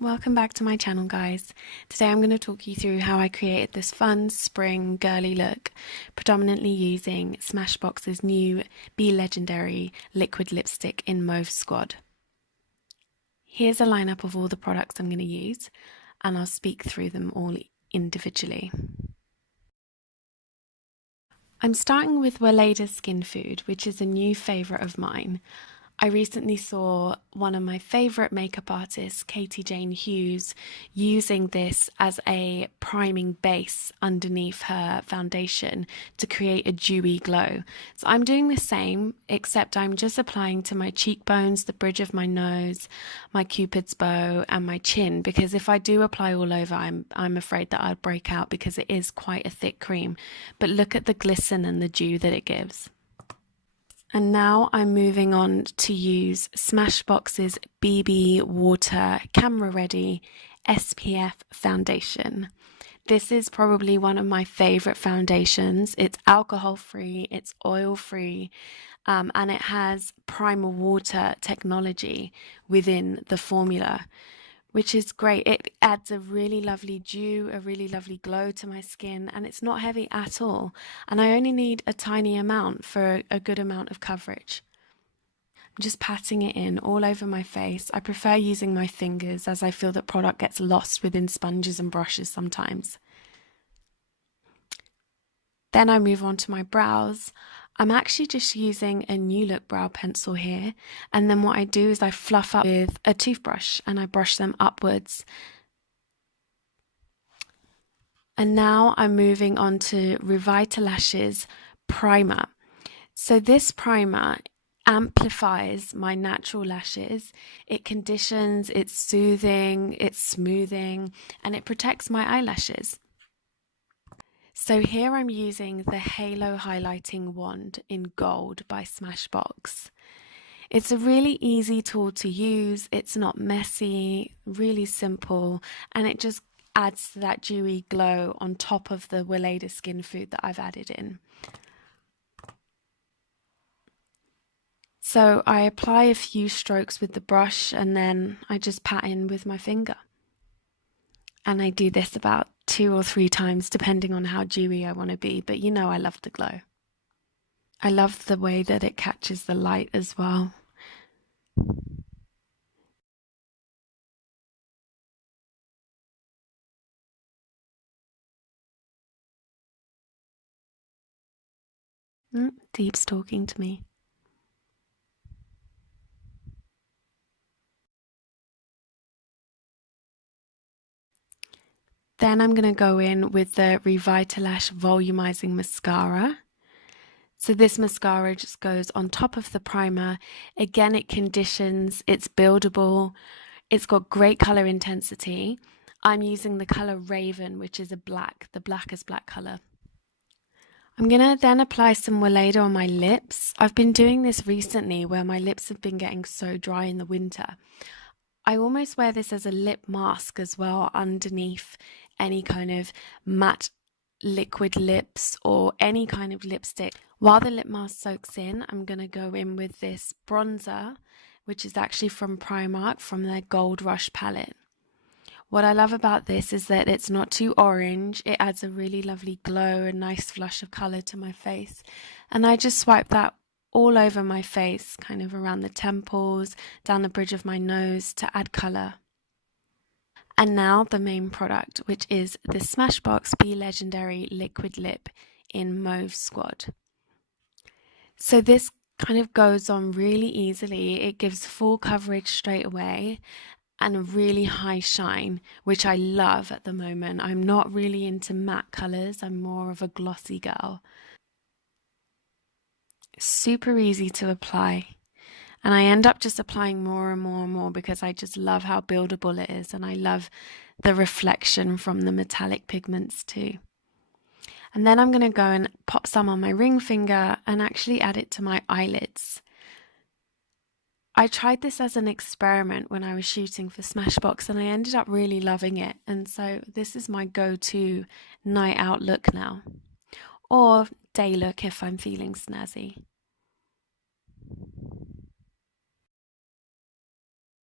Welcome back to my channel, guys. Today I'm going to talk you through how I created this fun spring girly look, predominantly using Smashbox's new Be Legendary liquid lipstick in Mauve Squad. Here's a lineup of all the products I'm going to use, and I'll speak through them all individually. I'm starting with Weleda Skin Food, which is a new favourite of mine. I recently saw one of my favourite makeup artists, Katie Jane Hughes, using this as a priming base underneath her foundation to create a dewy glow. So I'm doing the same, except I'm just applying to my cheekbones, the bridge of my nose, my cupid's bow, and my chin, because if I do apply all over, I'm afraid that I'd break out because it is quite a thick cream. But look at the glisten and the dew that it gives. And now I'm moving on to use Smashbox's BB Water Camera Ready SPF foundation. This is probably one of my favorite foundations. It's alcohol free, it's oil free, and it has primer water technology within the formula, which is great. It adds a really lovely dew, a really lovely glow to my skin, and it's not heavy at all. And I only need a tiny amount for a good amount of coverage. I'm just patting it in all over my face. I prefer using my fingers as I feel that product gets lost within sponges and brushes sometimes. Then I move on to my brows. I'm actually just using a New Look brow pencil here, and then what I do is I fluff up with a toothbrush and I brush them upwards. And now I'm moving on to Revitalash's primer. So this primer amplifies my natural lashes. It conditions, it's soothing, it's smoothing, and it protects my eyelashes. So here I'm using the Halo Highlighting Wand in Gold by Smashbox. It's a really easy tool to use, it's not messy, really simple, and it just adds to that dewy glow on top of the Weleda Skin Food that I've added in. So I apply a few strokes with the brush and then I just pat in with my finger. And I do this about 2 or 3 times depending on how dewy I want to be, but you know I love the glow. I love the way that it catches the light as well. Deep's talking to me. Then I'm going to go in with the Revitalash Volumizing Mascara. So this mascara just goes on top of the primer. Again, it conditions, it's buildable, it's got great color intensity. I'm using the color Raven, which is a black, the blackest black color. I'm going to then apply some Weleda on my lips. I've been doing this recently where my lips have been getting so dry in the winter. I almost wear this as a lip mask as well underneath any kind of matte liquid lips or any kind of lipstick. While the lip mask soaks in, I'm going to go in with this bronzer, which is actually from Primark, from their Gold Rush palette. What I love about this is that it's not too orange. It adds a really lovely glow, a nice flush of colour to my face. And I just swipe that all over my face, kind of around the temples, down the bridge of my nose to add colour. And now the main product, which is the Smashbox Be Legendary Liquid Lip in Mauve Squad. So this kind of goes on really easily. It gives full coverage straight away and a really high shine, which I love at the moment. I'm not really into matte colours, I'm more of a glossy girl. Super easy to apply. And I end up just applying more and more and more because I just love how buildable it is, and I love the reflection from the metallic pigments too. And then I'm going to go and pop some on my ring finger and actually add it to my eyelids. I tried this as an experiment when I was shooting for Smashbox and I ended up really loving it, and so this is my go-to night out look now, or day look if I'm feeling snazzy.